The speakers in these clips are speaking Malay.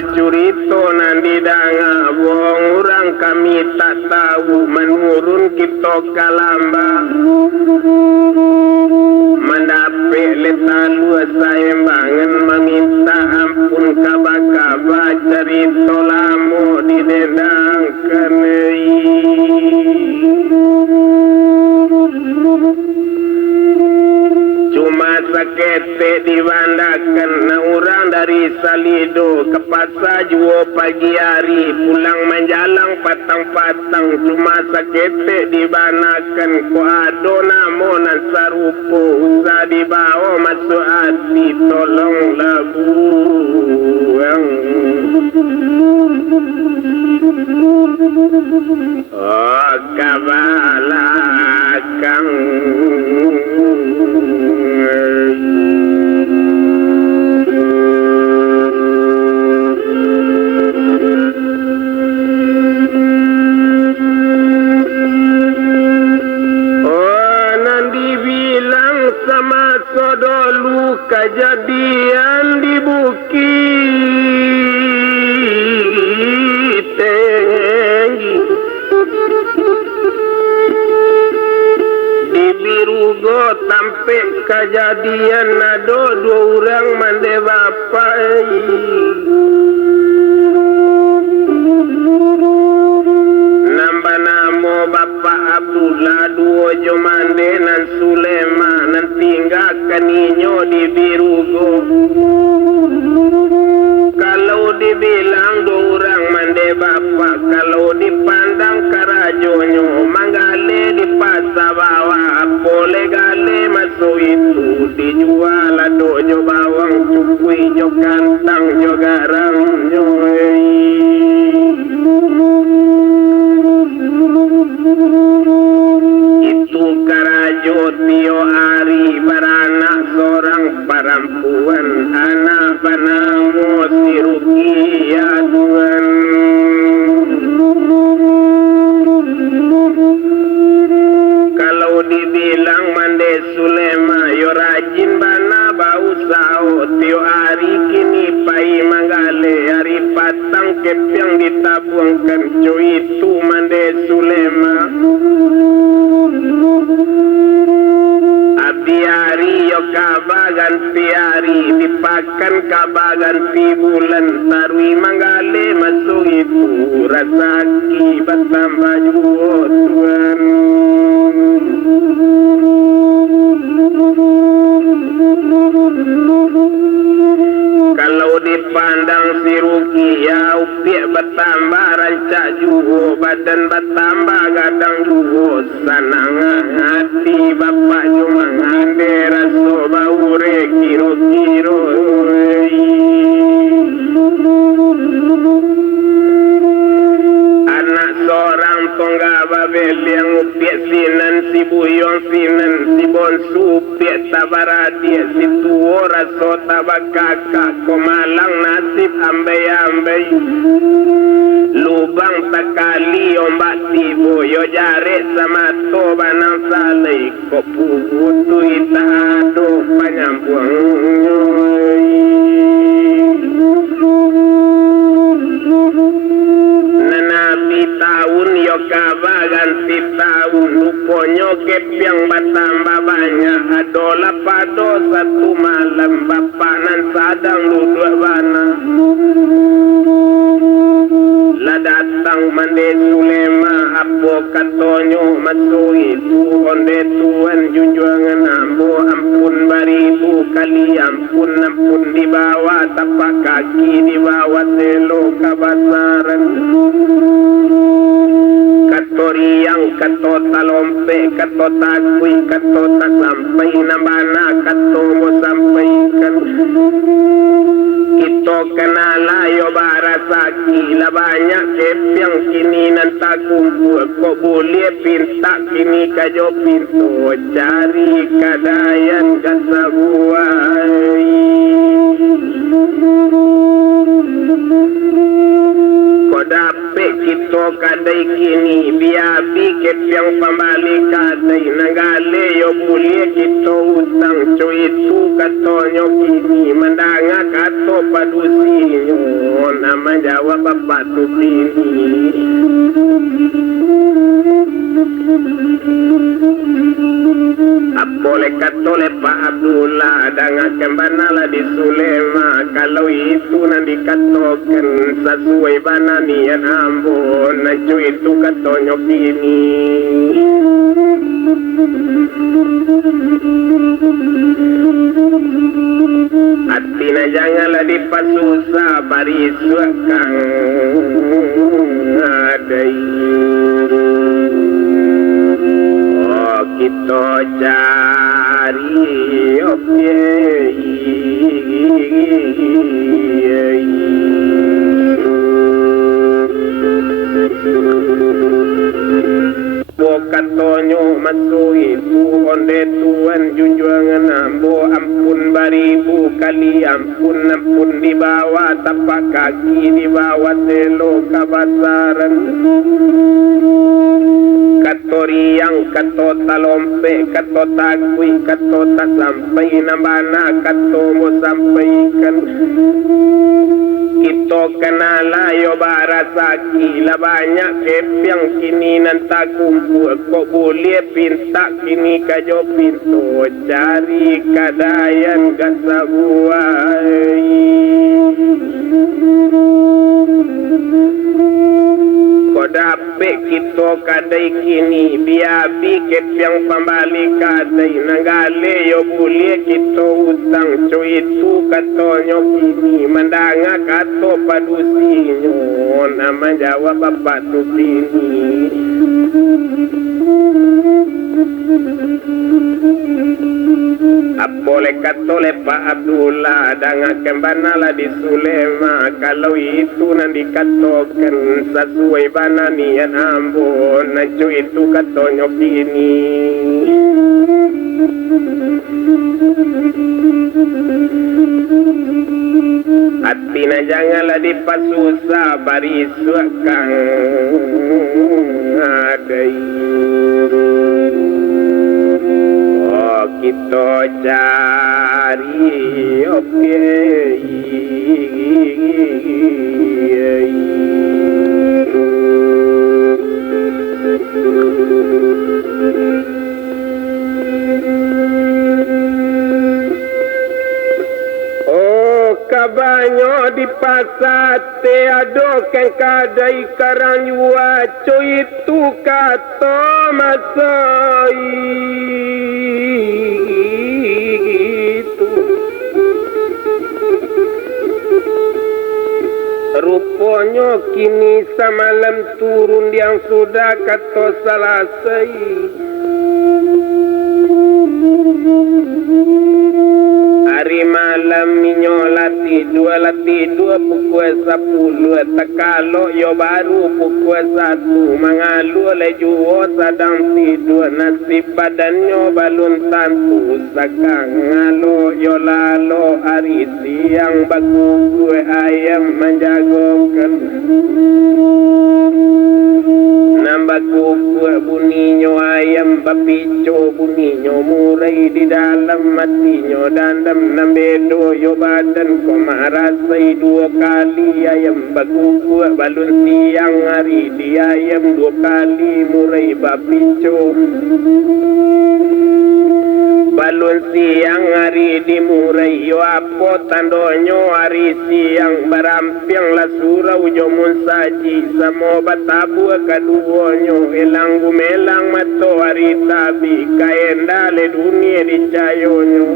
curito nandi danga wong urang kami tak tahu menurun kita kalamba mendape letalu saembangan meminta ampun kaba-kaba cerita lamu didendang kenei cuma sakete diwandakan na orang dari Salido ke pasar juo pagi hari pulang menjalang patang-patang cuma sakete dibanakan ko ado namonan sarupo usah dibawa masuk hati tolong labuang oh kabalakang dulu kejadian di Bukit Tinggi di Birugo sampai kejadian ada dua orang mande bapak nambah namo Bapak Abdullah dua jomande nan Sulaiman nan tinggal kaninyo di Birugo kalau dibilang dua orang mande bapak kalau dipandang karajonyo manggale di pasar bawah boleh gale masuk itu dijual adojo bawang cukui jo kantang jo garam jo itu karajo tio ari baranak seorang perempuan anak bernama si Rukia Tuhan kalau dibilang mande Sulema yo rajin bana bau sao tio ari kini pai manggale hari patang kepiang ditabuangkan cuy itu mande Sulema abdiari yo kabagan tiari dipakan kabagan ti bulan tarui manggale masuk itu rasaki bertambah juo Tuhan kalau dipandang si Rukia upiak bertambah rancak juo badan bertambah gadang juo sanang hati bapak cuma ngande raso baure kiro-kiro anak seorang tongga babel yang upiak sinan si buyon sinan si bonsu upiak tabaradia si tuo raso tabakaka komalang nasib ambai-ambai lubang takali ombak tibo yo jare sama toba nang salai kopu butu itado panyambuang nenabi tahun yo kabagan ti tahun luponyo kepiang batambah banyak adola pado satu malam bapak nan sadang ludua bana la datang mande Sulema apo katonyo masuk itu onde tuan junjungan ambo ampun baribu kali ampun di bawah tapak kaki di bawah telo kabasaran katoriang katota lompe katota kui katota sampai nambana katomo sampaikan kita kenala yo barasaki la banyak kepiang kini nanti kumpul kok boleh pinta kini kajo pintu cari kadayan kasabuai kok dapet kita kadai kini biabi kepiang pambali kadai nanggale yo boleh kita utang coy itu katonyo kini mendanga kato padusinyo nama jawab bapak tu kini boleh katole Pak Abdullah dengan kembanala di Sulema kalau itu nanti katokan sesuai bananian ambon nacu itu katonyo kini Atina janganlah dipasusah bariswakang adai kita cari katonyo masuk itu onde tuan junjungan ambo ampun baribu kali ampun di bawah tapak kaki di bawah telo kabasaran katori yang kato talompe kato takui kato tak sampai nambana kato mo sampaikan kita kenala yo barasaki lah banyak kepiang kini nanti kumpul kok boleh pinta kini kajo pintu cari kadayan gasabuai dapat kita kadai kini biabi kepiang pambali kadai nanggale yo boleh kita utang coy itu katonyo kini mendanga kato padusinyo nama jawab bapak tu kini boleh katole Pak Abdullah dengan kembanala di Sulema kalau itu nanti katokan sesuai bananian ambon nacu itu katonyo kini Atina janganlah dipasusah bariswakang adai kita cari kabanyo di pasar te ado keng kadai karanyua coy itu kato masoi rupanya kini semalam turun yang sudah kata selesai hari malam lati dua pukul 10 takalo yo baru pukul 1 mengalu lejuo sedang tidur nasi badannya balun tantu sakang ngalo yo lalo hari siang bagu gue ayam menjagokan nambah kuku bunyinya ayam bapico bunyinya murai di dalam matinya dandam nambedo yo badan komarasai 2 kali ayam bakuku balun siang hari di ayam 2 kali murai bapico balun siang hari di murai yo apo tandonyo hari siang barampiang la surau jomun saji samo batabu kaduonyo elang gumelang mato hari tabi kaendale dunia di cayonyo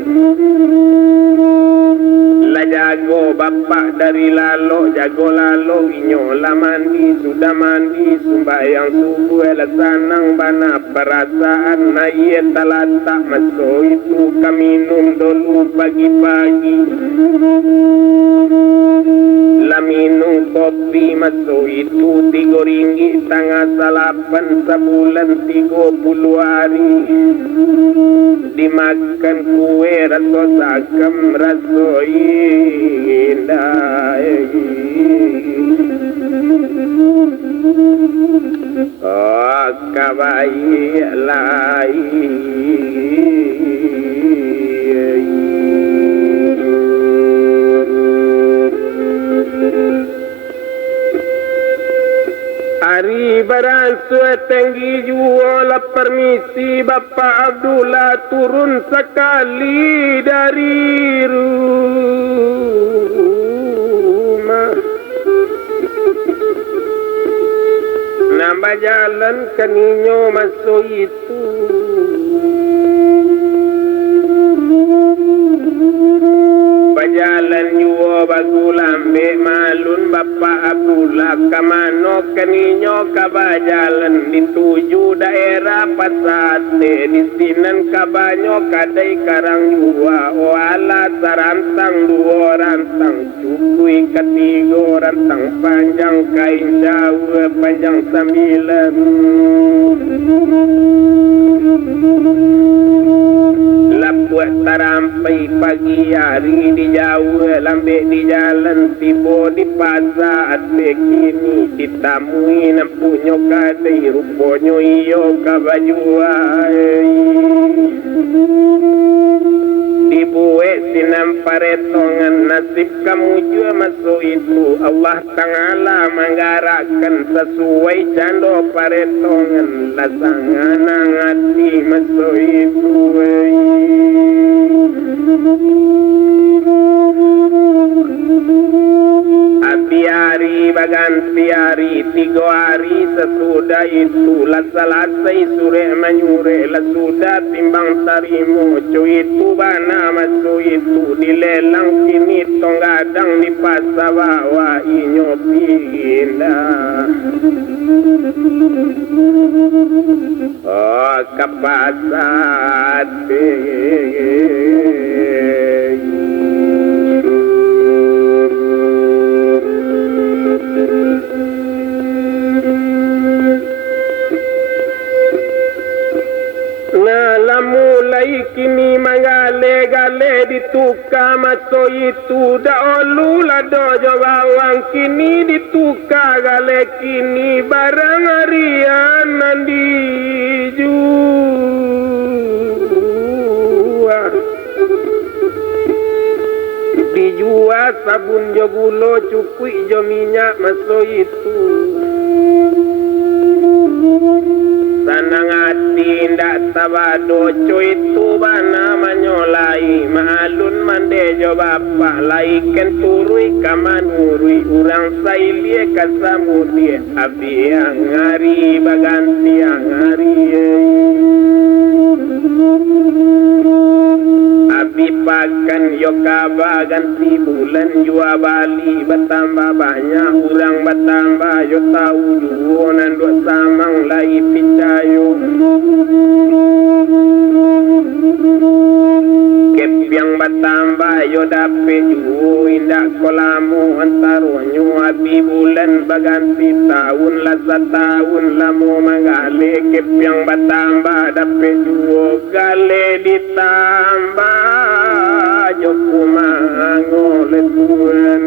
la jago bapak dari lalo jago lalo inyo la mandi sudah mandi sumbayang subuh la sanang bana perasaan na iye talata maso itu kami minum dulu pagi-pagi la minum kopi maso itu 3 ringgit tanggal 8 sebulan 30 hari dimakan kue rasa sakam rasa indah kabai lai Ari baransu tinggi jual permisi Bapak Abdullah turun sekali dari rumah nambah jalan keninyo masuk itu Bajalan yuwa bagulambe malun Bapak Abdullah kamano keninyo kabajalan dituju daerah Pasate di sinan kabanyo kadai karang yuwa wala sarantang dua rantang cukui ketiga rantang panjang kain jawa panjang 9 buat tarampai pagi hari di jauh lambe di jalan tiba di pasar kini ditamui nampunya kadai rupanya iyo kabajuai dibuat sinam paretongan nasib kamu juga masuk itu Allah Ta'ala menggerakkan sesuai cando paretongan lasangan hati masuk itu hari baganti hari 3 hari sesudah itu selesai sore menyure sudah timbang tarimo cuy itu bana masuk itu dilelang kini tonggadang di pasar bawah inyo pindah oh ke pasar mulai kini mangale-gale dituka maso itu daolu dojo bawang kini dituka gale kini barang harian nandi dijual sabun jo gulo cukui jo minyak maso itu sanang hati ndak tabado cuy itu bana manyolai malun mande jo bapak laiken turui kamanurui urang sailie kasamudie abi yang hari baganti yang hari abi pakan yoka baganti bulan jua bali bertambah banyak urang bertambah yo tahu juonan dua samang lai picayo kep yang bertambah yo dape juo indak kolamu antaronyo abi bulan baganti tahun lah setahun lamu mangale kep yang bertambah dape juo gale ditambah Joko mangole Tuhan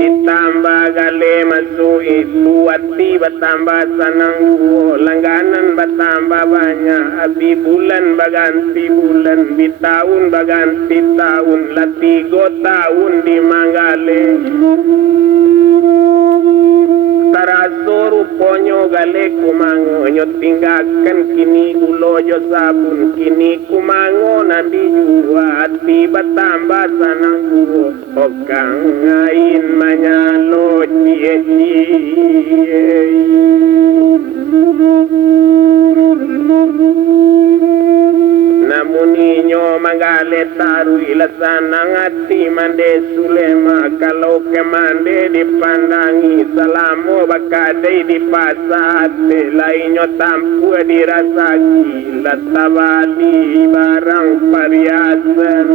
ditambah gale masuk itu hati bertambah sanang langganan bertambah banyak abi bulan baganti bulan bitahun baganti tahun lah 3 tahun di manggale taraso ruponyo gale kumango nyo tinggalkan kini gulo jo sabun kini kumango nandi jua hati bertambah sanang guo okang ngain manyalo cie namun inyo manggale taru ilasanang hati mande sulema kalau kemande dipandangi selamo bakadai di pasate lainyo tampu dirasaki latabali barang pariasan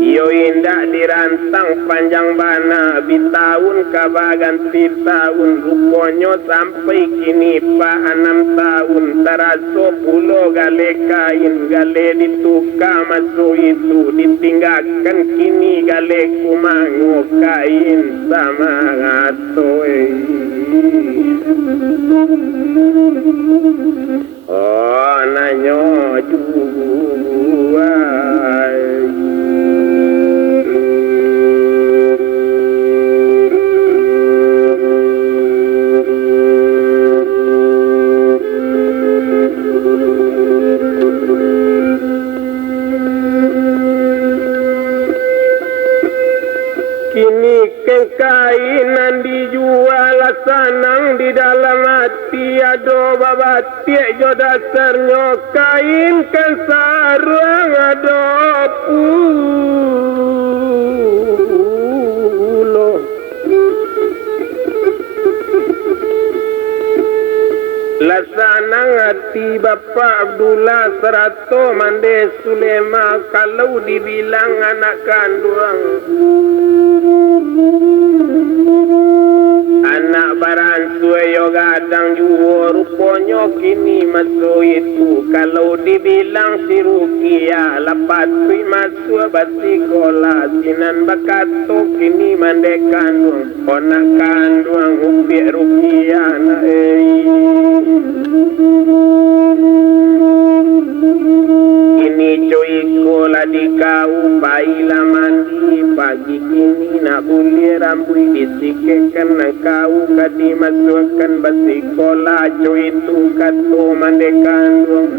Yo indah dirantang panjang bana bitahun kaba ganti tahun rupanya sampai kini pak 6 tahun taraso pulo gale kain gale dituka masuk itu ditinggalkan kini gale kumango kain sama atoe. Oh nanyo juai kini kekainan dijual sanang di dalam hati ado babatik jo dasarnya kain kan sarang ado pulo lasanang hati Bapak Abdullah Serato Mande Sulema kalau dibilang anak kandung anak baransue yoga gadang juwo rupanya kini masuk itu kalau dibilang si Rukia lepas kui masuk basikola sinan bakato kini mande kandung konak kandung upi Rukia na kini cuy kola di kau baila mandi pagi kini nak buli rambut disikekan nak kau kadi masukkan basikola cuy itu kato mande kandung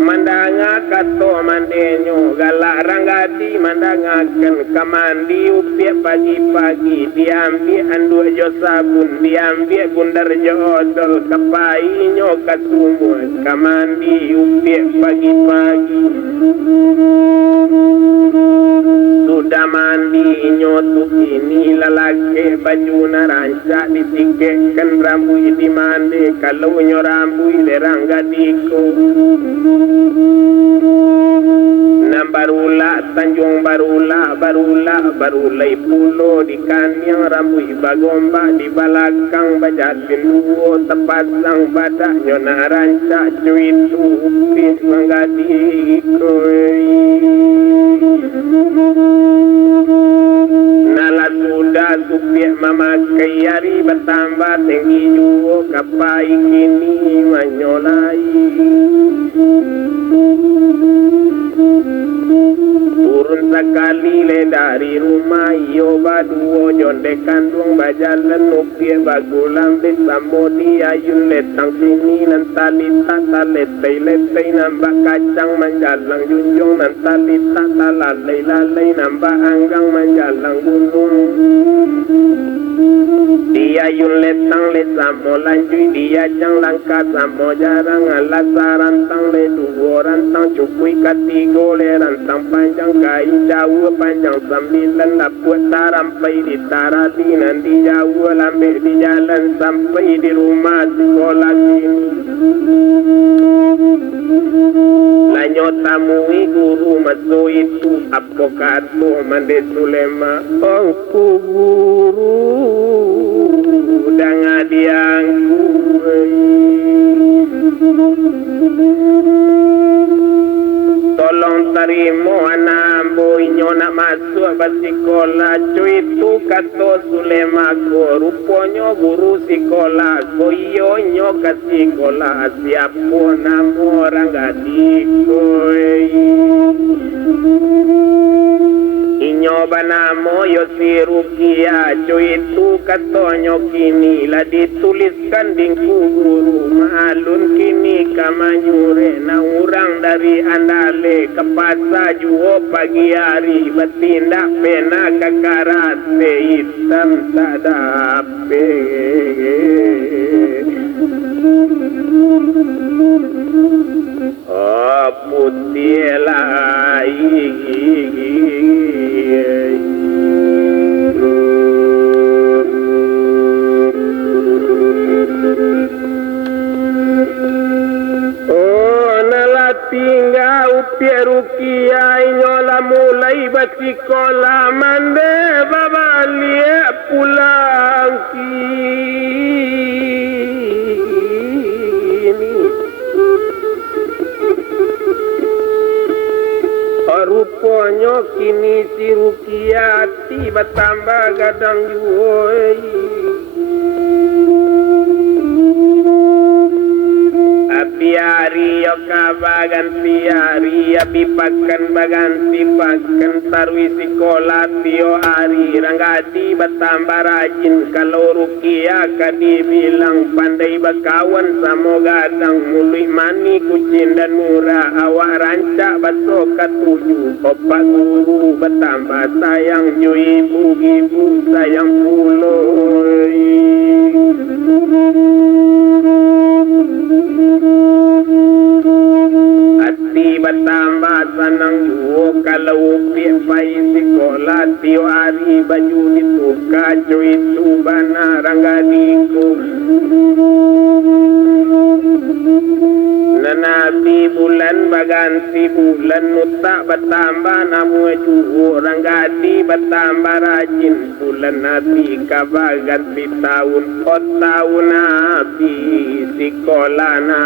mandanga kato mandenyo galak ranggadi mandangakan kamandi upiak pagi-pagi diambil anduk jo sabun diambil bundar jo odol kapainyo kasumua kamandi upiak pagi-pagi sudah mandi nyotuk ini lalaki baju narancak disikekkan rambut di mandi kalau nyo rambut lerang gadiko Barula Tanjung Barula pulo di kanyang rambut bagomba di balakang bajatin duo tepasang badak nyona rancak cuit upis manggadi koi nala sudah supiak mama kayari bertambah tinggi juo kapai kini manyolai turun sekali le dari rumah iyo baduo jonde kandung bajalan upie bagulang de samodi ayun letang sini nantalita taletei nambah kacang manjalang junjung nantalita talalei nambah anggang manjalang gunung dia yun letang le samo lanjui dia jang langka samo jarang ala sarantang le duo rantang cukui katigo le rantang panjang kain jauh panjang sambilan lapuat tarampai di tarati nanti jauh lambe di jalan sampai di rumah sekolah sini lanyo tamui guru masuk itu apokato mande sulema ongku guru dengan diangku tolong terima anak boynya nak masuk basikola cuy itu kato sulema ko rupanya guru sekolah ko iyo nyo ke sekolah siap pun nama orang gadikoi inyoba namo yo si Rukia cuy itu katonyo kini lah dituliskan di guru malun kini kamanyure na urang dari andale ke pasar juo pagi hari bertindak pena kakarate hitam tak dape oh putih lah tinggal upia rukia inyola mulai basikola mande babalia pulang kini rupanya kini si rukia tiba tambah gadang yuoi Biari yoka bagan biari abi pakan bagan pakan tarwi sikola tio ari ranggadi batambah rajin kalau rukia kadi bilang pandai bakawan samo gadang mului mani kucing dan murah awak rancak baso katuju opak guru batambah sayang ju ibu sayang puloi batambah sanang juo kalau pai sekolah tio ari baju dituka itu bana ranggadiku nanati bulan baganti bulan nuta batambah namu juo ranggadi batambah rajin bulan nati kabaganti tahun tahun nabi sekolah na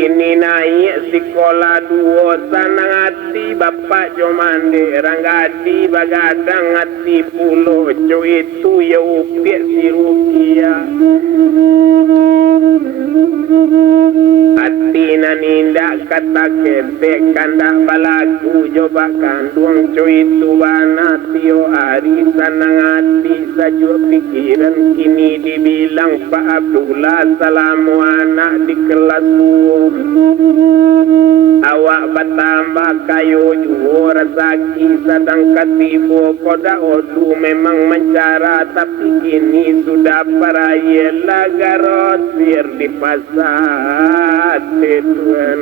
kini naik sekolah dua sanang hati bapak jomande ranggadi bagadang hati pulo jo itu ya upiak si rukia hati nanindak kata ketek kandak balaku coba kandung jo itu bana tio hari sanang hati saja pikiran kini dibilang Pak Abdullah salamu anak di kelas 2 awak bertambah kayu juo rezeki sedang ketibu koda odu memang mencara tapi kini sudah paraya lagarosir di pasar Tuhan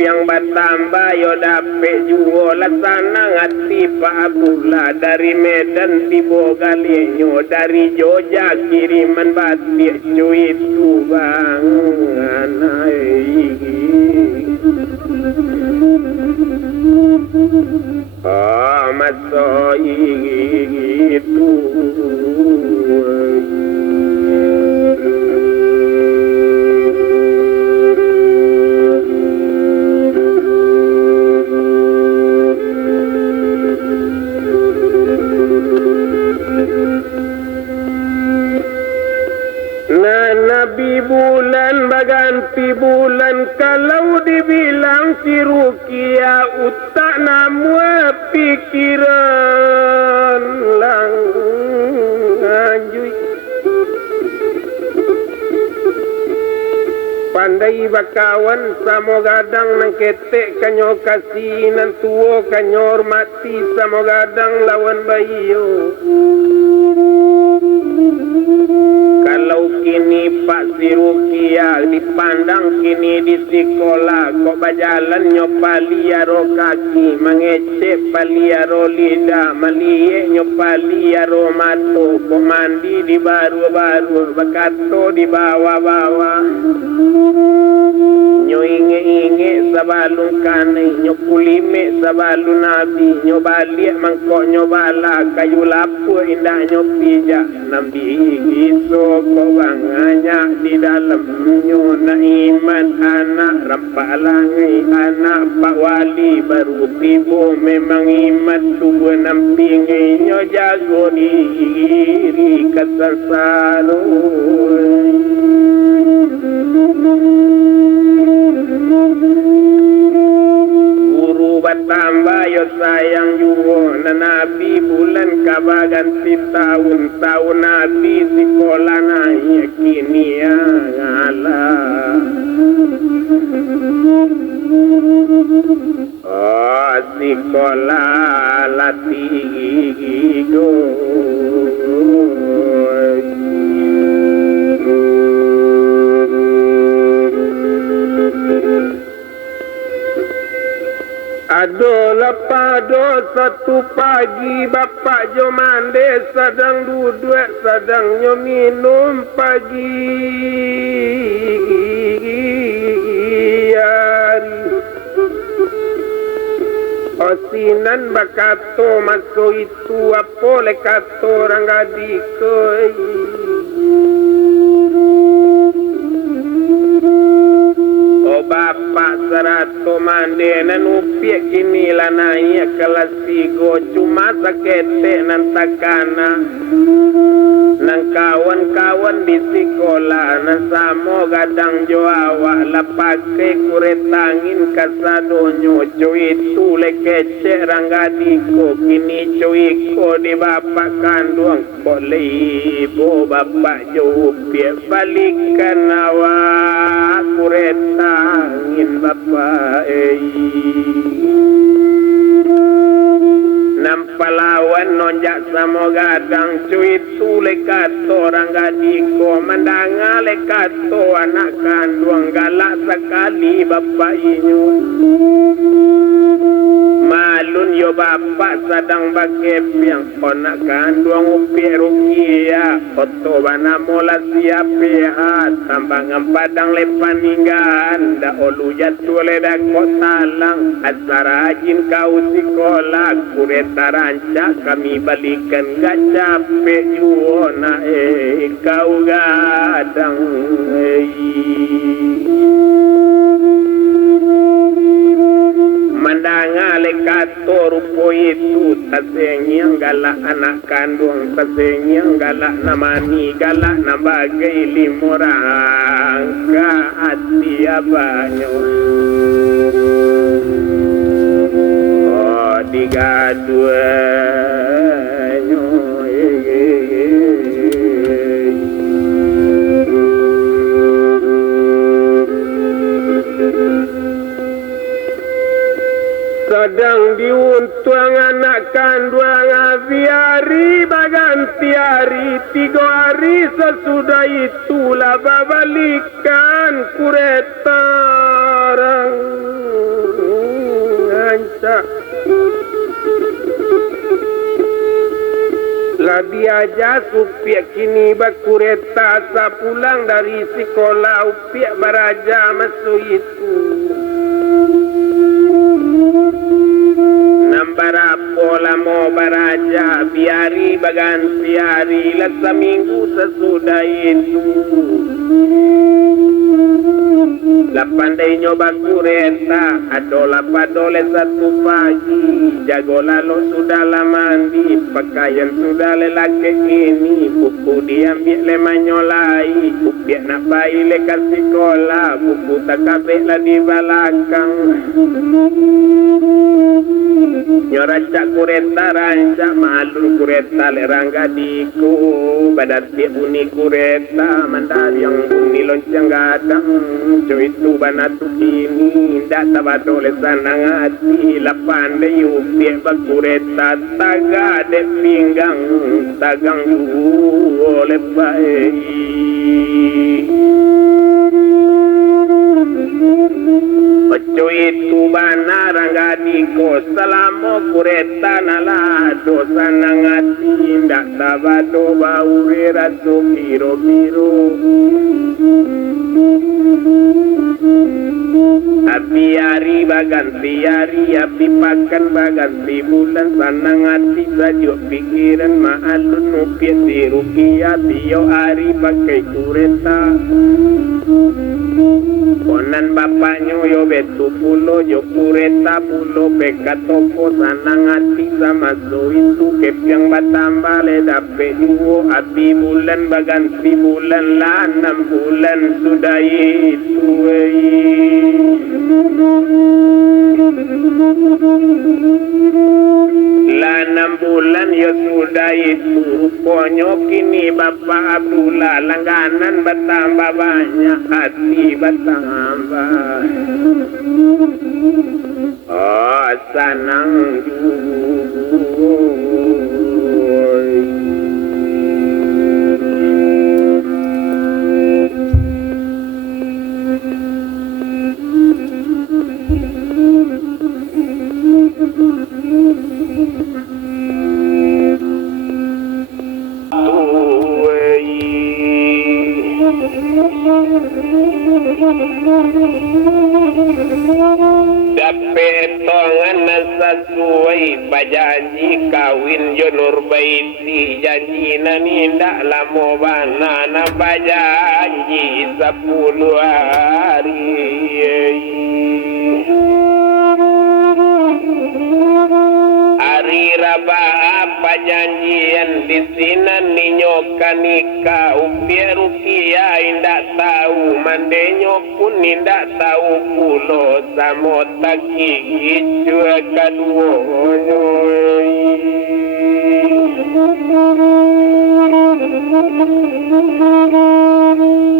yang bertambah yo dapet juo lasana ngati Pak Abdullah dari Medan tibo galenyo dari Jogja kiriman batik cuit tu bang oh maso itu bulan baganti bulan kalau dibilang si rukia utak namu pikiran lang anjuy pandai bakawan samo gadang nang ketek kanyo kasih nan tuo kanyo hormati samo gadang lawan bayo kalau kini Pak Sirukia dipandang kini di sekolah kok berjalan nyopaliaro kaki mengecek paliaro lidah malie nyopaliaro mato kok mandi di baru-baru bakato di bawah-bawah nyoinge-inge sabalung kane nyokulime sabalung nabi nyobalik mangkok nyobala kayu lapu indah nyopija nabi iso kau banganya di dalam nyona iman anak rampalangai anak Pak Wali baru tibo memang iman dua nampingai nyo jago diri kasasaro guru bertambah yo sayang juo nabi bulan kabaganti tahun nabi sekolah naik kini ya ngalah oh sekolah latih go adola Bapa do satu pagi Bapak jo mande sedang duduk sedang nyo minum pagi hari Osinan bakato maso itu apa le kato ranggadiko Bapak serato mande nanupiak kini lanaya kelas tigo cuma sakete nantakana nang kawan-kawan di sekolah nasamo gadang joawa lapake kuretangin kasadonyo itu lekece ranggadiko kini cuiko di bapak kandung kolebo bapak jopie balikan awa kuretangin bapak nampalawan nonjak samo gadang cuitu lekato ranggadiko mandanga lekato anak kandung galak sekali bapak inyo malun yo bapak sedang bakepiang anak kandung upi rukia oto bana mola siapihat tambangan padang lepaninggan da olu jatuh ledak kotalang asara ajin kau sekolah kureta rancak kami balikan gak capek juona kau gadang mandanga lekato rupo itu tasengyang galak anak kandung tasengyang galak namani galak nabagai limorang ka hati abanyo tiga dua sedang diuntuang anak kandung aviari baganti hari 3 hari sesudah itulah babalikan kureta orang ancak lah diaja supiak kini bakureta pulang dari sekolah upiak baraja masuk itu nambara pola mo baraja biari baganti hari lah seminggu sesudah itu lah pandai nyoba kureta adola padole satu pagi jago lalu sudah lama mandi pakaian sudah lelaki ini buku diambil le manyolai upiak nak bayi le ke sekolah buku tak kabeh lah di belakang nyoracak kureta rancak malun kureta le ranggadiko badat dia bunyi kureta mandari yang bunyi lonceng gadang itu banatu kini ndak tabado le sanang hati lapan de upiak bakureta taga de pinggang tagang oleh baik Ojo itu bana ranggadiko selama kureta nala dosa nangati ndak tabado baure raso biro-biro api hari baganti hari api pakan baganti bulan sanang hati sajo pikiran maalun upiak di rupiah tiyo hari pakai kureta konan bapaknya yo betu pulo yo kureta pulo beka toko sanang hati sama so itu kepiang batamba le dape duo api bulan baganti bulan lah 6 bulan sudah itu lah 6 bulan ya sudah itu rupanya kini Bapak Abdullah langganan bertambah banyak hati bertambah oh sanang Dapat tongan sesuai bajanji kawin jonur baiti janji nindak lamo banana bajanji 10 hari. Hari Raba apa janjian di sini ninyokan nikah upia rukia indak tahu mandenyo pun indak tahu pulo samo taki jua kaduonyo.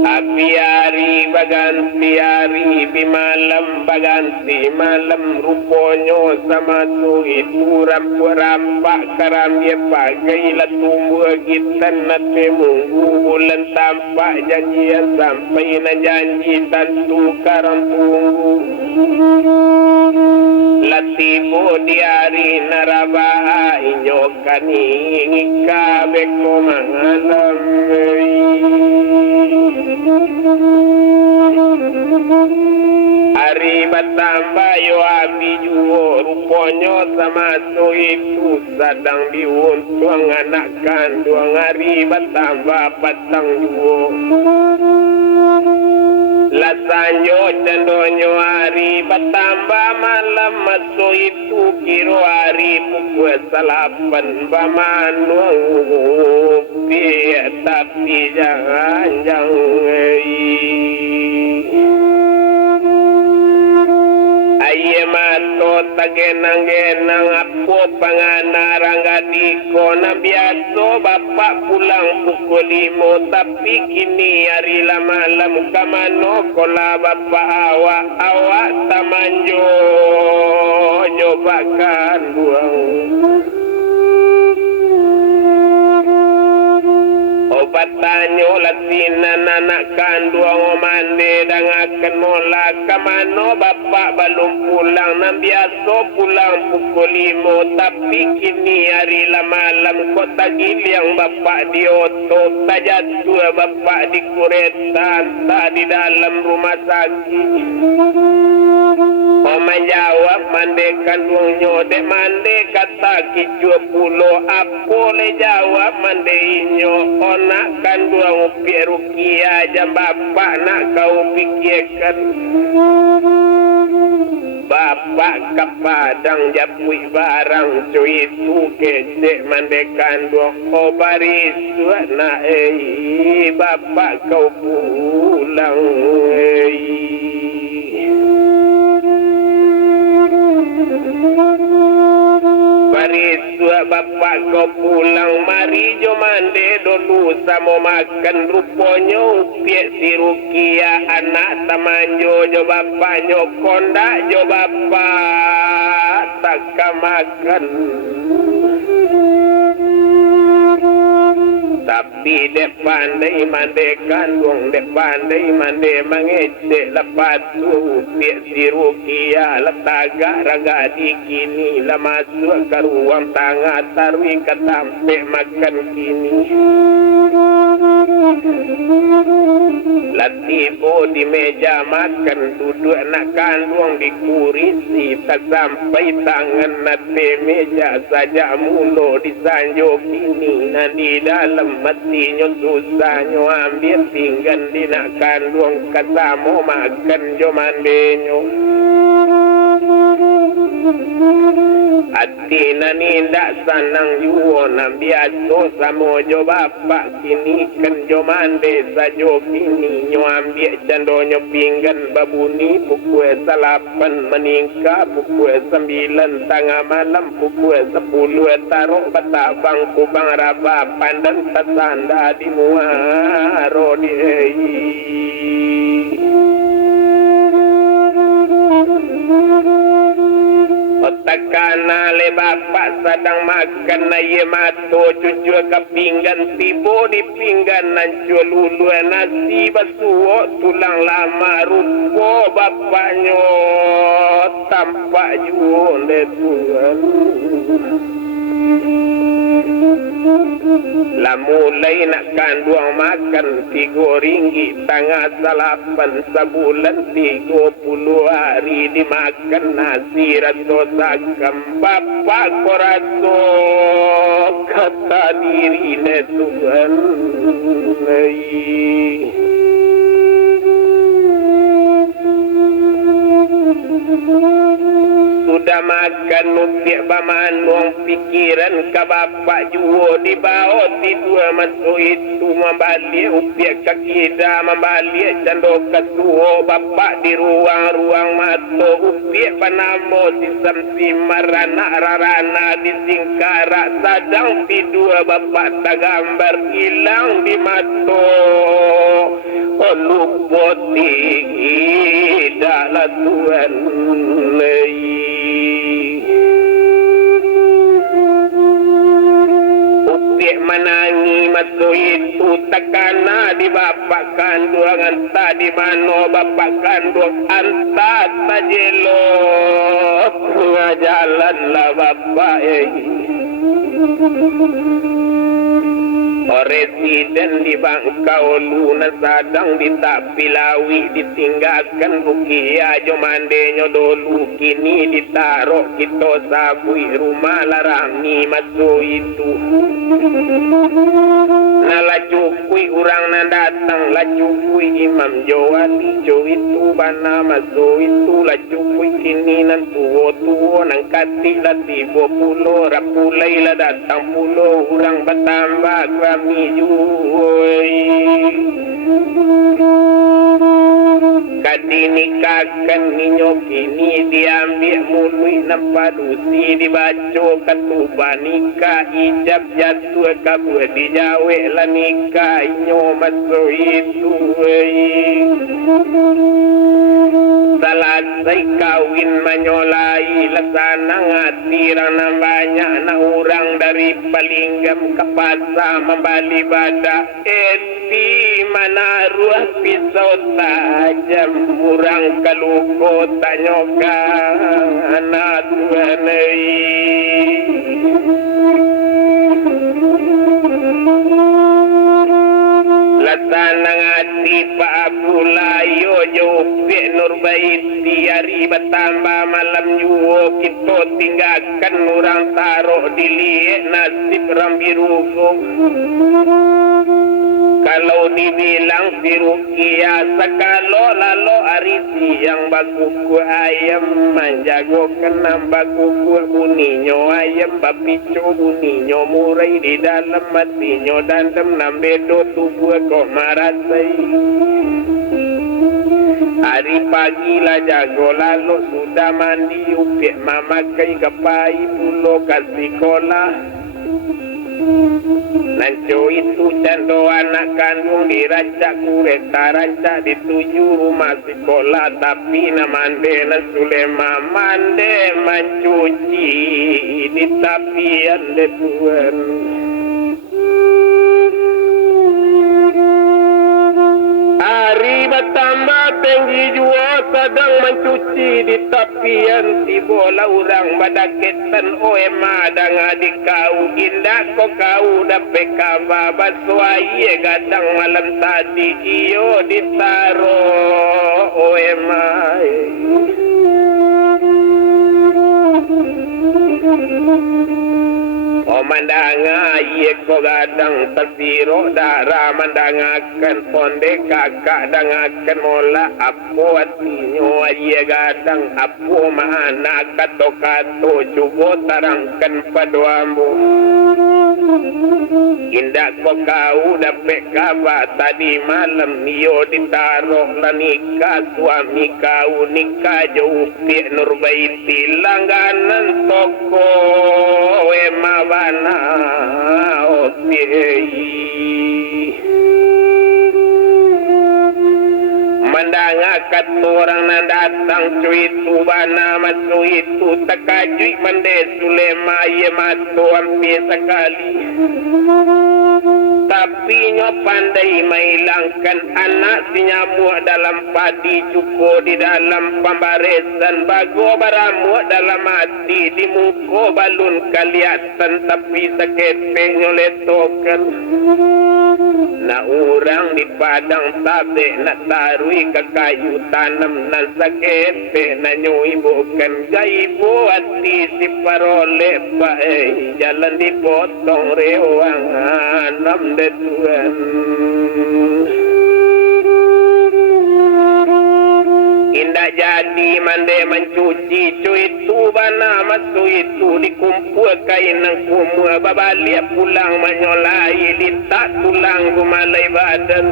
Tapi hari baganti hari bimalam baganti malam ruponyo sama tu itu rampak karam ye pagai latumbu gitan nate munggu bulan tampak janjian sampai na janji tantu karam tunggu latibo di hari naraba inyokani ngikabe ko mangalam. Hari batamba yo abi juo ruponyo sama so itu sedang diuntung anak kandung. Hari batamba patang juo lasanyo cendonyo hari batamba malam maso itu kiro hari pukul 8 bamanuang tapi jangan aye mato tagenang-genang apo panganarang gadiko na biaso bapak pulang pukul 5 tapi kini hari malam kamano kola bapak awak tamanjo nyobakan buang obatanyo latinan anak kandung mande dangaken mola kamano bapak balum pulang na biaso pulang pukul 5 tapi kini hari malam kota giliang bapak di oto tajatu bapak di kereta di dalam rumah sakit. Oma jawab mande kandungnya dek mande kata kicu pulo apo le jawab mande inyo onak kandung upi rukia jam bapak nak kau pikirkan bapak ke padang japui barang cuy itu kecek mande kandung baris na bapak kau pulang Bariswa bapak kau pulang mari jo mande dulu sama makan ruponyo upiak si Rukia anak tamanjo jo bapaknya kondak jo bapak tak makan. Tapi dek pandai mande kandung dek pandai mande mengecek lepas tu piak si Rukia letaga raga dikini lah masuk ke ruang tangga tarwi ketampe makan kini latibo di meja makan duduk anak kandung di kurisi tak sampai tangan nate meja saja mulo disanjung kini nah di dalam matinya susahnya ambil pinggan di nak kandung katamu makan jo mandenyo hati nani ndak sanang juo na biaso samo jo bapak kini kan jo mande sajo kini nyo ambil candonyo pinggan babuni pukul 8 meningkat pukul 9 tengah malam pukul 10 taruh batabang kubang raba pandan tasanda di muaro di Otakana le bapak sedang makan na ye mato cucu ke pinggan tibo di pinggan nancu lulu nasi basuo tulang lama rupo bapaknya tampak jual le Tuhan lah mulai nak kanduang makan 3 ringgit tangah salapan sebulan 30 hari dimakan nasi rato sakam bapak korato kata diri Tuhan sudah makan nupiak bamanong pikiran ke bapak juo di bawah tidur masuk itu membalik upiak kakida membalik candok kesuo bapak di ruang-ruang mato upiak panamo sisam simarana rarana di singkara sadang tidur bapak tak gambar hilang di mato lupoti dalam Tuhan upiak menangi masuk itu tekana di bapak kandung entah di mana bapak kandung entah tajelo jalanlah bapak Residen di Bangkau Luna sadang di Tapilawi ditinggalkan rukia jomandenyo dulu kini ditaruh kita sabui rumah larangi masuk itu nala cukui orang na datang la cukui Imam Jawati jo itu bana masuk itu la cukui kini nan tuo nang kati la 30 rapulai la datang 10 orang bertambah kami juoi kadinikakan ninyo kini diambil mului nampadusi dibaco ketuba nikah ijab jatuh kabur dijawe lah nikah inyo masuk itu selesai kawin menyolai lesana ngatirang na banyak na orang dari Palinggam ke pasar membali badak eti mana ruah pisau tajam orang kaluko tanyokan anak Tuhan Lasana ngati Pak Abdulayo Jopik Nurbaiti hari bertambah malam juo kita tinggalkan orang taruh dilihat nasib rambirugo kalau dibilang si Rukia sekalo lalu hari siang bakuku ayam menjago kenam bakuku buninyo ayam bapico buninyo murai di dalam matinya dan nambedo tubuh kok marasai hari pagi lah jago lalu sudah mandi upik mama kai kepai pulo kasih sekolah Nanco itu cando anak kandung diracak kureta rancak dituju rumah sekolah tapi namande Sulema mande mencuci di tapian de Tuhan hari bertambah tinggi jua sedang mencuci di tapian di bola orang badaketan oema dengan di kau indah kok kau dapat kabar baswai gadang malam tadi iyo ditaruh oema mandanga ye ko gadang tasiro dara mandangakan ponde kakak dangakan mola apo atinyo ye gadang apo mana kato kato cubo tarangkan paduambo indah ko kau dapet kabar tadi malam niyo ditaruh lah nikah suami kau nikah jauh pik Nurbaiti langganan toko emabana mendangakan orang nan datang cuitu bana masuk itu tekajuik mende Sulema ye matu hampir sekali tapi nyo pandai mailangkan anak si nyamuk dalam padi, cuko di dalam pembarisan, bago baramuk dalam hati, di muko balun kelihatan tapi sakit nyoletokan. Na orang di padang tabe nak tarui ke kayu tanam nan sakit na nyui bukan gaibu hati si parole bae jalan dipotong rewang anam de Tuhan. Indah jadi mande mencuci itu bana masu itu dikumpul kain nang kumua babalik pulang menyolai litak tulang gumalai badan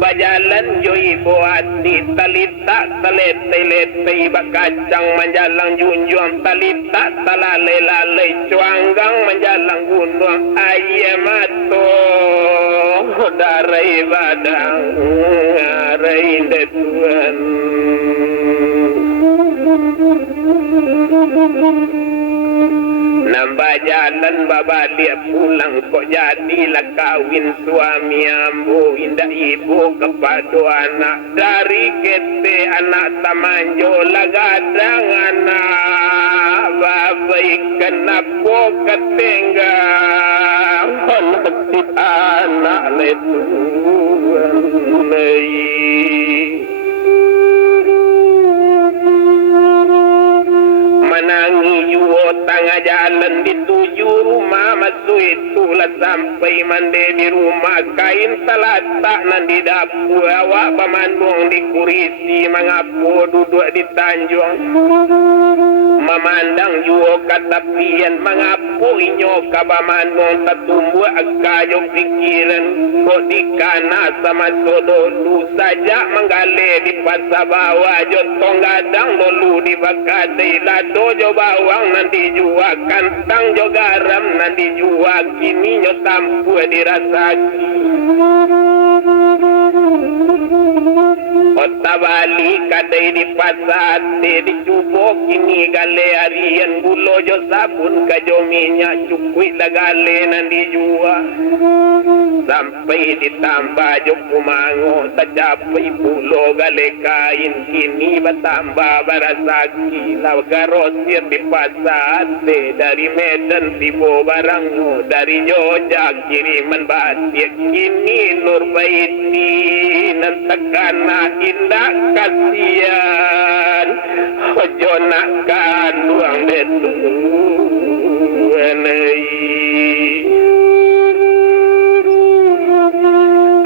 bajalan jo ibu hati talitak talete-lete bakacang menjalang junjung talitak talalai-lalai cuanggang menjalang gunung ayamato darai badang ngarai de Tuhan. Nambah jalan babalik pulang kok jadilah kawin suami ambu indah ibu kepada anak dari kete anak tamanjo lagadang anak babai kenapa ketinggal nasib anak letuan menangi yuo tengah jalan dituju rumah masuk itulah sampai mandi di rumah kain teletak nan di dapur awak pemandung di kurisi mengapu duduk di tanjung memandang yuo katapian mengapu inyo kabamandung tertumbuh akayo pikiran kok di kana sama sodolu saja menggale di pasar bawah jotong gadang dulu di bakadai lado jo bawang nanti jual kantang jo garam nanti jual kini nyo tampu dirasaki Kota Bali kadai di pasar di cubo kini gale harian bulo jo sabun kajo minyak cukui la gale nanti jual sampai ditambah jo kumango tercapai bulo gale kain kini bertambah barasaki law garosir di pasar dari Medan tibo barangno dari Jogja kiriman batik kini Nur Baiti nan tekana indah kasihan ojo nak kaduang detu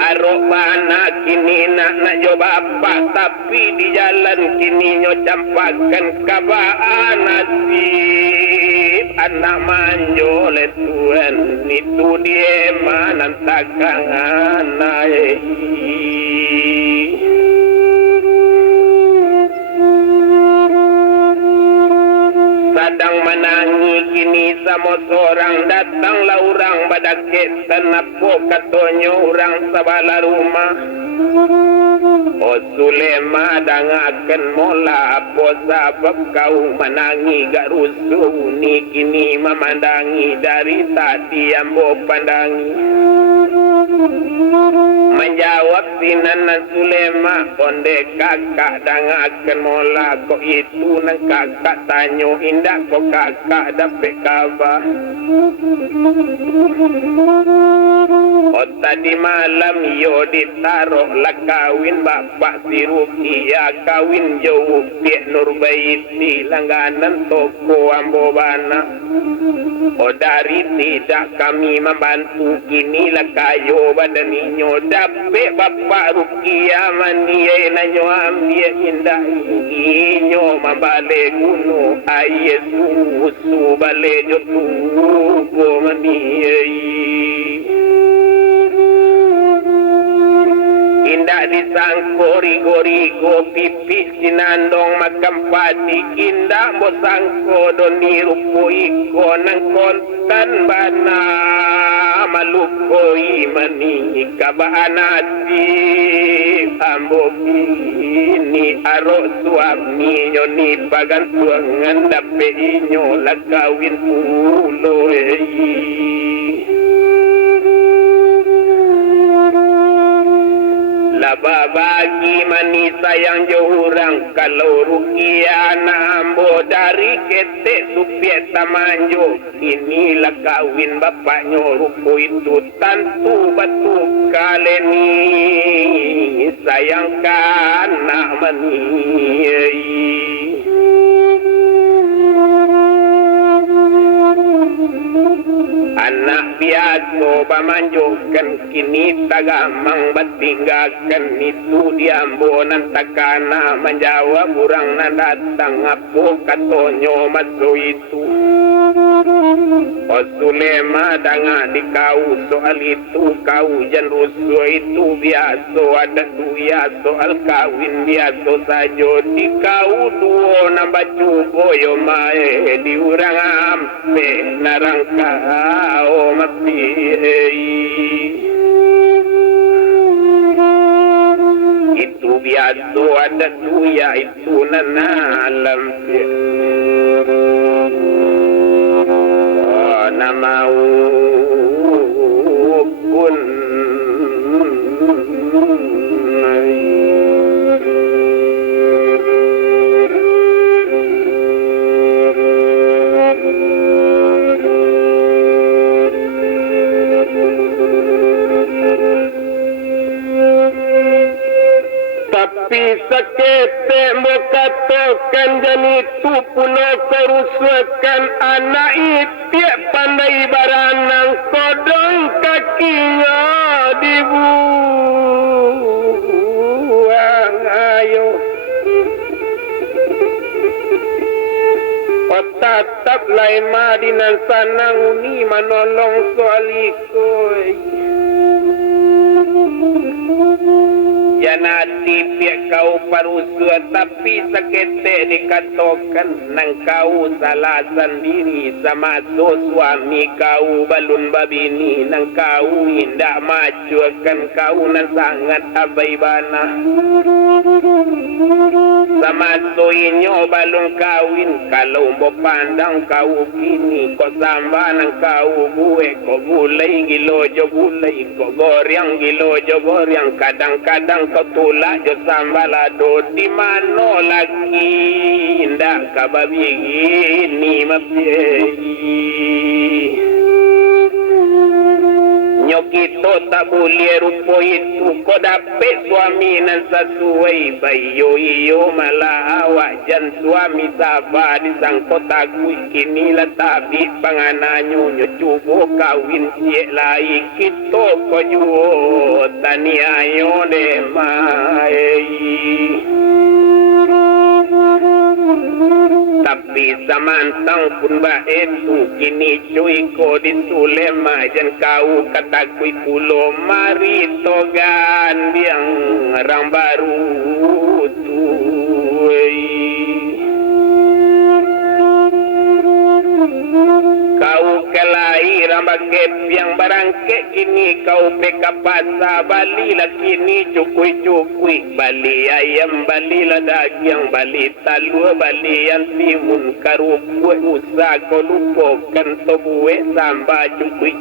arobana kini nak jo bapak tapi di jalan kini nyo campakan kabaan nasib anak manjo le Tuhan itu dia mana takangan naik sadang menangi kini sama seorang datanglah orang badakit tenapo katonyo orang sabala rumah O Sulema dangaken mola apa sebab kau menangi gak rusuh ni kini memandangi dari tadi ambo pandangi menjawab sinanan Sulema onde kakak dangaken mola kok itu nang kakak tanyo indah kok kakak dapat kabar oh tadi malam yo ditaruh lah kawin bapak si Rukia kawin jauh Piak Nur Baiti langganan toko Ambobana oh dari tidak kami membantu kini lah kayo badan inyo dapet bapak Rukia mania nanyo ambil indah inyo mambale gunung aye susu bale jotu mania indah disangko rigo-rigo pipi sinandong makam padi indah bosangko doni rupo iko nang kontan bana maluko imani kabahanati ambo ini arok suami nyoni pagantuangan dape inyo lakawin pulo laba bagi mani sayang jurang kalau rukia nambo dari ketek supiet tamanjo inilah kawin bapaknya rupo itu tantu batu kaleni sayangkan nak mani anak biasa pamanjokan kini tagamang batinggakan itu diambonan takana menjawab urang na datang apo katonyo maso itu Osulema danga di kau soal itu kau jan rusuh itu biasa ada duya soal kawin biasa saja di kau duo nambah cuboyo mae di urang ampe narang kau mati itu biasa ada duya itu nanalam nama pun tapi sakete mokatokan jani tu pulau kerusakan anak itu pandai baranang kodong kakinya dibuang ayo otatap lain madinan sanang uni manolong soalikoi janati pihak kau parusua tapi sakete dikatokan nang kau salah sendiri sama suami kau balun babini nang kau indah majukan kau nan sangat abai bana sama soinyo balun kawin kalau mau pandang kau kini kok samba nang kau buwe kok bulai gilojo bulai kok goryang gilojo goryang kadang-kadang kau tulak jo sambalado di mano lagi ndak kababi ini mapei nyokito tak boleh rupo itu kau dapat suami nan sesuai bayo iyo malah awak jan suami sabar di sang kota kini lah tapi pangananyo nyocubo kawin siek lai kito kau juo tani ayo de mai tapi samantang pun baik tu kini cuy ko di sulema jan kau kata kui pulo mari togan biang orang baru tu kau kelai rambagep yang barangke kini kau peka pasa bali lah kini cukui bali ayam bali lah daging bali talua bali yang timun karupue usah kau lupakan tobue samba cukui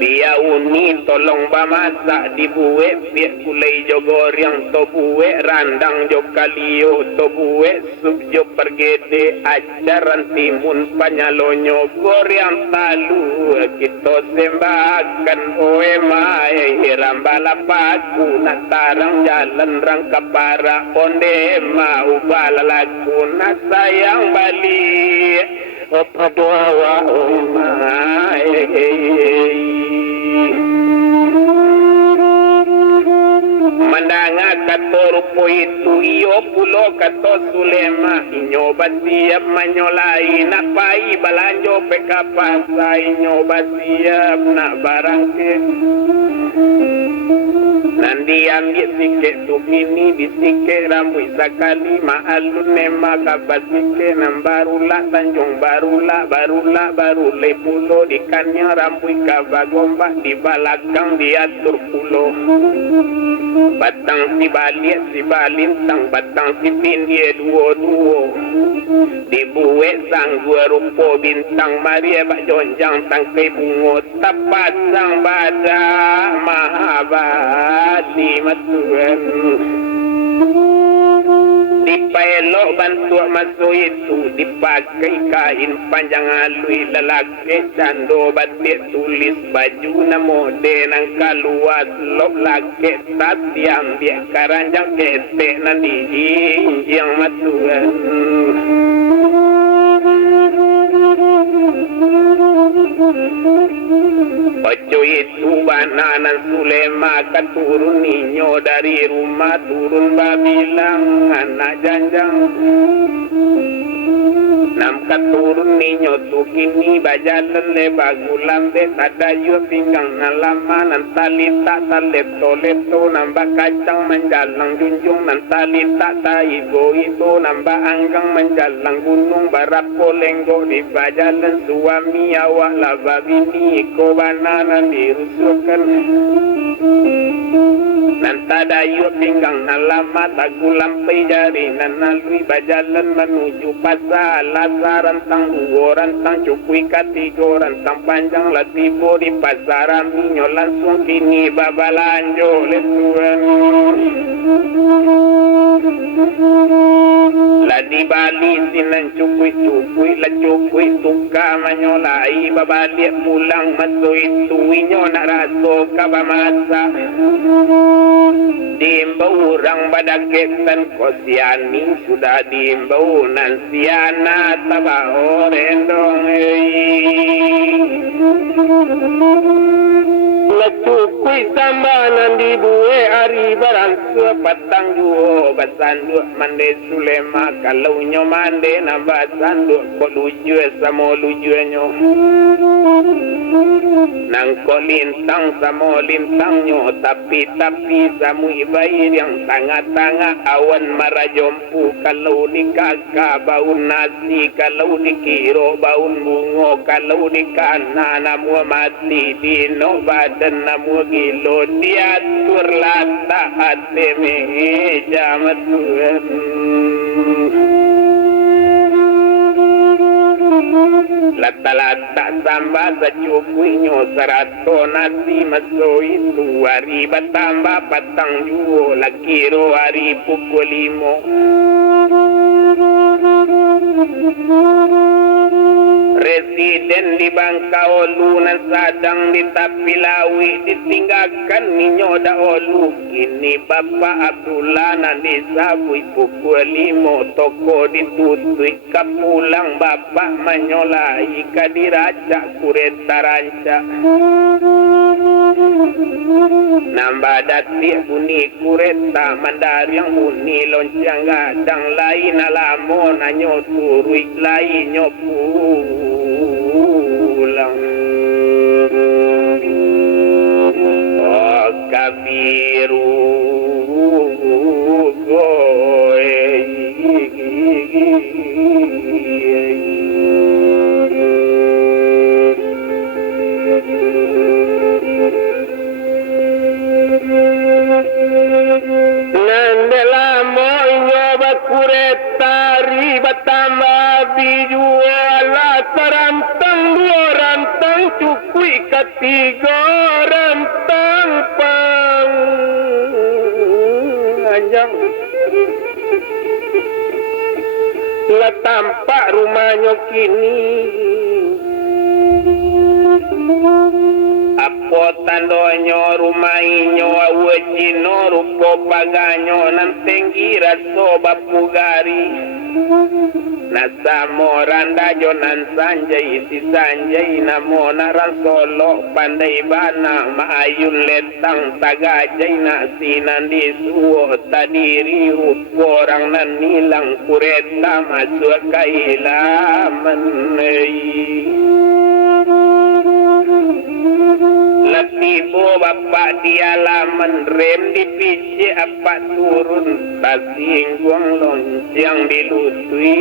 dia uni tolong bamasak dibuat biar kulai jogor yang tobue randang jo kalio tobue sup jo pergede ajaran timun panyalonyo goryang talu kita sembahkan oe mai rambalapaku natarang jalan rang kapara onde mau balalaku na sayang bali apa doa wa oe mai mandanga katorupo itu iyo pulo kato sulema inyo basiap manyolai napai balanjo pekapasa inyo basiap nak barangke Nandi ambil sikit tu kini disikit rambut sakali ma'alun nema kabar sikit nam barulah Tanjung barulah baru lepulo dikannya rambut kabar gombak di balakang diatur pulo batang si balik si balintang batang si pindia duo dibuat sang dua rupo bintang Maria bak jonjang tangkai bungo tapat sang badak mahabadi matuan dipelok bantu masuk itu dipakai kain panjang alui lelaki cando batik tulis baju namo denang kaluas lok laki tati ambil karanjang ketek nanti yang matuan Ojo itu bananan Sulema kan turun ninyo dari rumah turun babilang anak janjang nam katurun ninyo tu kini bajalan le bagulam de tadayu pinggang nalama nantalita taleto nambah kacang menjalang junjung nantalita taibo itu nambah anggang menjalang gunung barapo lenggo di bajalan suami awak laba bini ko banana dirusukan nantadayu pinggang nalama tagulam pejari nanalui bajalan menuju pasar rantang dua rantang cukui katigo rantang panjang latibo di pasaran minyo langsung kini babalanjo letuan la di Bali sinan cukui la cukui tuka manyolai babalik pulang masuk itu inyo nak raso kabamasa diimbau orang badaketan kosiani sudah diimbau nansiana tabao rendong lecukui sambanan dibuai ari barang patang duo basanduk mande Sulema kalau nyo mande nambah sanduk koluju sama lujuenyo nang kolintang sama lintangnya tapi samu ibair yang tengah-tengah awan marajompu kalau dikagak bau nasi kalau dikiro bau bungo kalau dikana namu mati dino badan namu gilo diatur lata hati meja matuan lata-lata tambah secukuinyo serato nasi masuk itu hari bertambah patang juo lakiro hari pukul 5 residen di Bangkaolu nan sadang di Tapilawi ditinggalkan ninyo daolu kini Bapak Abdullah nan disabui pukul 5 toko ditutui kapulang Bapak menyolai kadiraja kureta ranca nambah datik bunyi kureta mandariang bunyi loncang gadang lain alamo nanyo turui lain nyopu pulang kabiru goe nandela moinyo bakureta ribatama bijuala rantang dua rantang cukui ketiga rantang panjang lah tampak rumahnya kini apa tandonyo rumahnya awajino rupo paganyo nantenggi raso bapugari nasamo randa jonan sanjay si sanjay namo naran solo pandai bana maayun letang tagajay na sinandi suo tadiri orang nan nilang kureta masuk kailaman Latibo bapak dialaman rem di pici apa turun tasingguang lonceng dilutui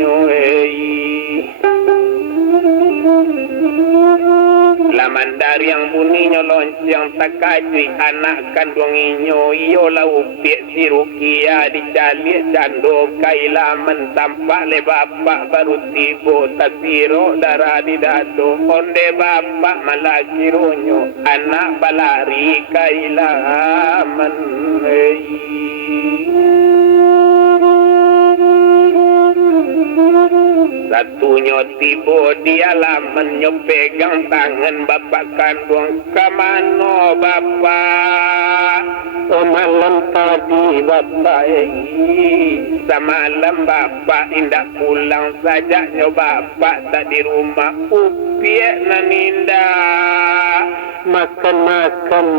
nyoei laman dari yang bunyinya lonceng takajui anak kandung inyo iyo lau piek si Rukia dicalik cando kailaman tampak le bapak baru tibo tasiro darah di dado onde bapak malaki ronyo anak balari kailaman satunya tibo di alaman nyo pegang tangan bapak kandung kamano bapak malam tadi bapak semalam bapak indah pulang saja nyo bapak tak di rumah upiek naninda makan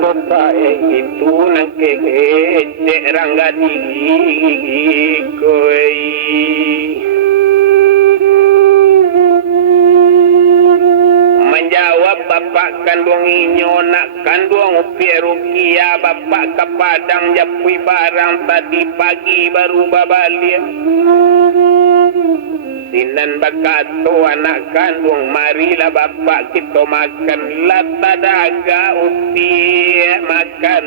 bapak itu nang kecek rangga digi koi menjawab bapak kandung inyo nak kandung upiek Rukia bapak ke Padang japui barang tadi pagi baru babalik sinan bakato anak kandung marilah bapak kita makan lata daga upiek makan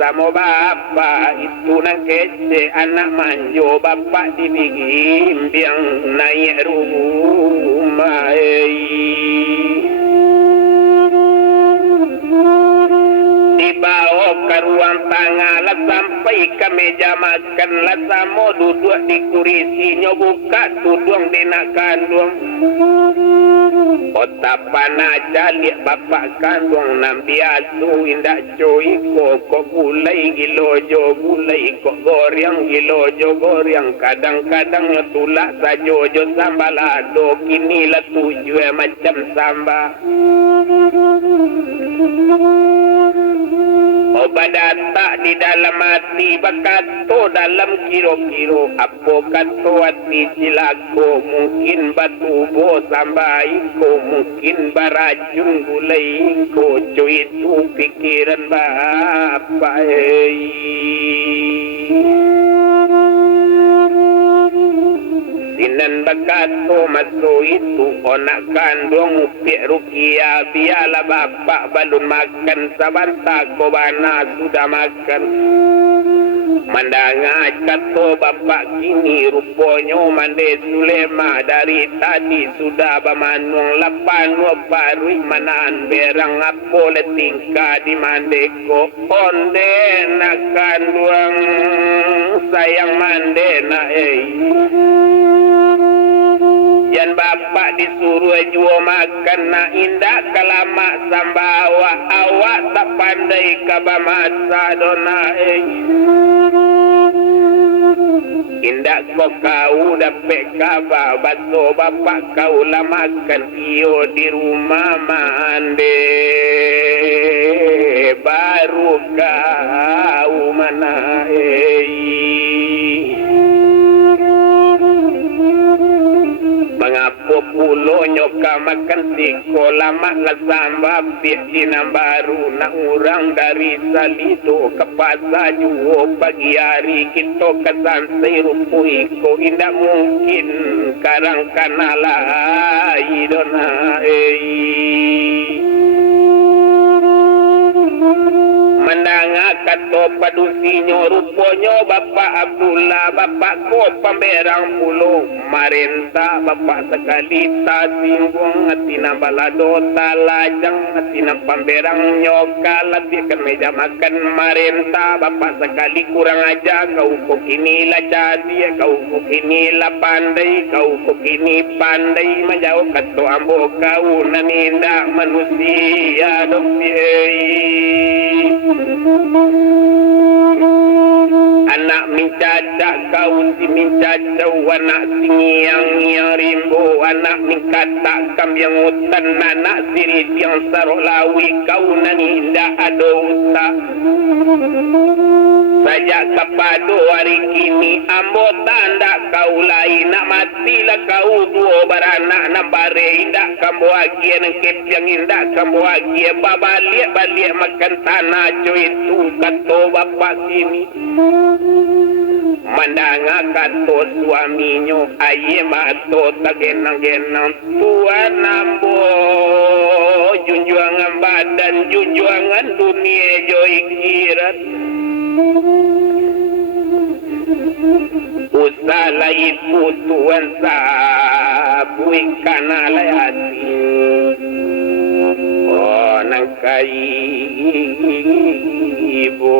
sama bapak itu nang kece anak manjo bapak dibimbiang naik rumah dibawa ke ruang tengah lah sampai ke meja makan lah samo duduk di kursinya buka tudung di nak kandung otapan aja lihat bapak kandung nambi asu indah cuy kok gulai gilojo gulai kok goreng gilojo goreng kadang-kadang tulak sajojo sambal ado kini lah tujuh macam sambal obat data di dalam hati bakato dalam kiro-kiro apa kato hati silago mungkin batu bo sambaiko mungkin barajun gulaiko cuy itu pikiran bapak sinan bakato maso itu onak kandung upiek Rukia biarlah bapak balun makan sabanta kobana sudah makan mandanga kato bapak kini rupanya mande Sulema dari tadi sudah bamanung lapan waparui manan berang apole tingkah di mandeko onde nak kandung sayang mandena Jan bapak disuruh jual makan na indah kalama sambawa awak tak pandai kabamasa dona indah kau kau dapat kabar baso bapak kau lah makan iyo di rumah mande baru kau mana mengapa pulo nyoka makan siko lama lah sambal biak baru nak urang dari Salido ke pasar juo pagi hari kita ke Sansai Rupuiko indah mungkin karang kanala idona menanga kato padusinyo ruponyo bapak Abdullah bapak ko pamberang pulo marenta bapak sekali tasinggung atina balado talajang atina pamberang nyoka lebih ke meja makan marenta bapak sekali kurang aja kau kok inilah jadi kau kok inilah pandai kau kok ini pandai menjauh kato ambo kau naninda manusia anak mincaca kau si mincaca anak singiang yang rimbo anak mingkata kam yang hutan anak sirit yang sarolawi kau naninda ada usak saja kepada hari kini ambo tanda kau lain nak matilah kau dua beranak nak bare indak kamu agia nang kepiang indak kamu agia balik makan tanah cuy itu kata bapak kini mandanga kato suaminya aye mato tagenang-genang tuan ambo junjuangan badan junjuangan dunia joy kirat usala ibu tuan sabui kanalay hati oh nang kai ibu